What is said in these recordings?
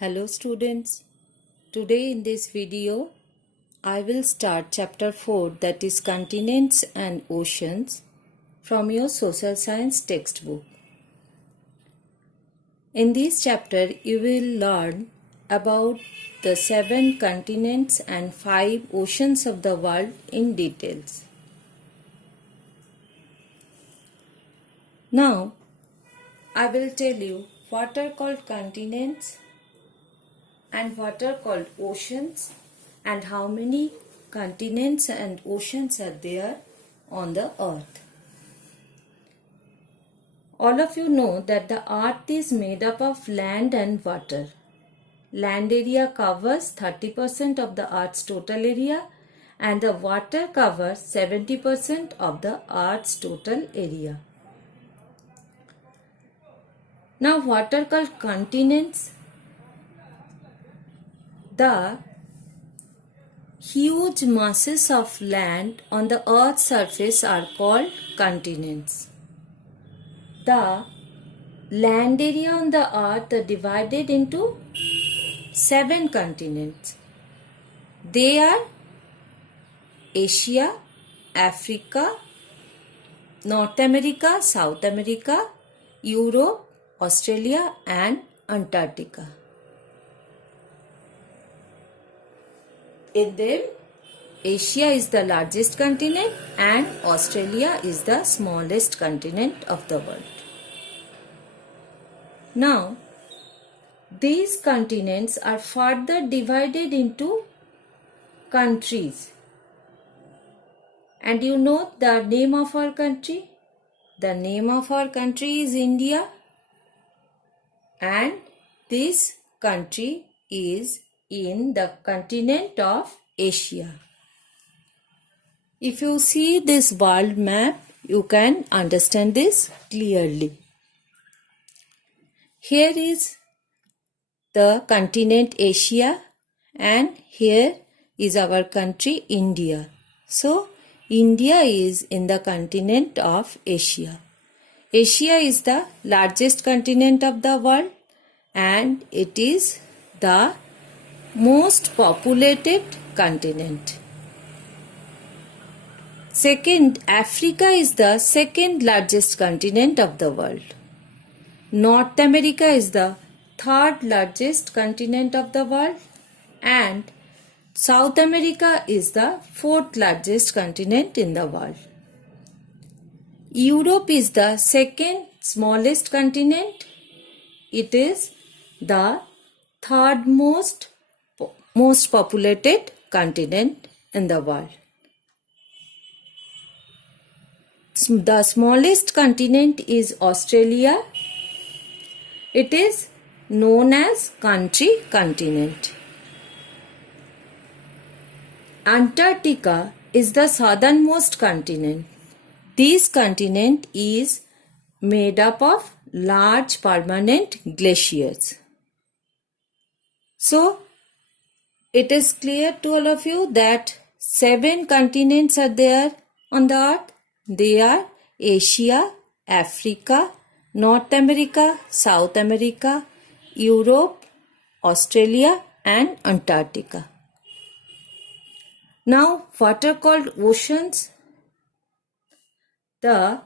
Hello students, today in this video I will start chapter 4, that is continents and oceans, from your social science textbook. In this chapter you will learn about the 7 continents and 5 oceans of the world in details. Now I will tell you what are called continents and what are called oceans and how many continents and oceans are there on the earth. All of you know that the earth is made up of land and water. Land area covers 30% of the earth's total area and the water covers 70% of the earth's total area. Now what are called continents? The huge masses of land on the earth's surface are called continents. The land area on the earth are divided into 7 continents. They are Asia, Africa, North America, South America, Europe, Australia and Antarctica. In them, Asia is the largest continent and Australia is the smallest continent of the world. Now, these continents are further divided into countries. And you know the name of our country? The name of our country is India. And this country is in the continent of Asia. If you see this world map, you can understand this clearly. Here is the continent Asia and here is our country India. So, India is in the continent of Asia. Asia is the largest continent of the world and it is the most populated continent. Second, Africa is the second largest continent of the world. North America is the third largest continent of the world and South America is the fourth largest continent in the world. Europe is the second smallest continent. It is the third most populated continent in the world. The smallest continent is Australia. It is known as country continent. Antarctica is the southernmost continent. This continent is made up of large permanent glaciers. So, it is clear to all of you that 7 continents are there on the earth. They are Asia, Africa, North America, South America, Europe, Australia and Antarctica. Now, what are called oceans? The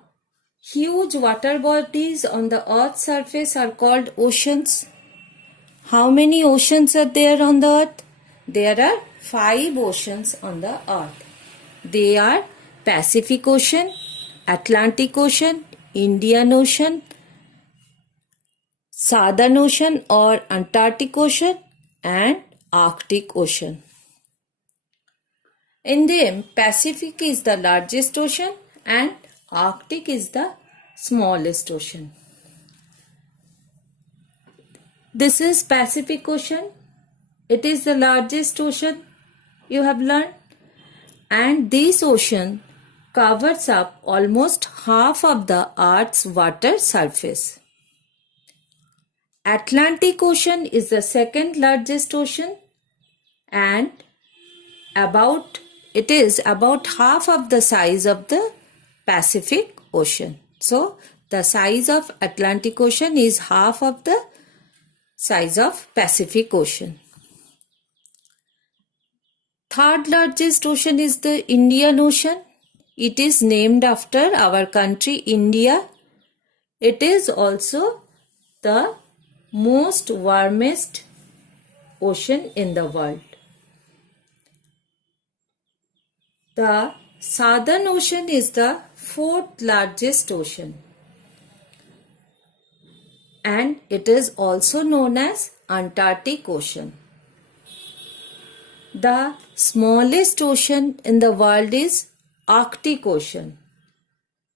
huge water bodies on the earth's surface are called oceans. How many oceans are there on the earth? There are 5 oceans on the earth. They are Pacific Ocean, Atlantic Ocean, Indian Ocean, Southern Ocean or Antarctic Ocean and Arctic Ocean. In them, Pacific is the largest ocean and Arctic is the smallest ocean. This is Pacific Ocean. It is the largest ocean you have learned. And this ocean covers up almost half of the earth's water surface. Atlantic Ocean is the second largest ocean and it is about half of the size of the Pacific Ocean. So, the size of Atlantic Ocean is half of the size of Pacific Ocean. Third largest ocean is the Indian Ocean. It is named after our country India. It is also the most warmest ocean in the world. The Southern Ocean is the fourth largest ocean, and it is also known as Antarctic Ocean. The smallest ocean in the world is Arctic Ocean.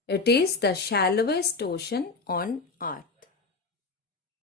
It is the shallowest ocean on Earth.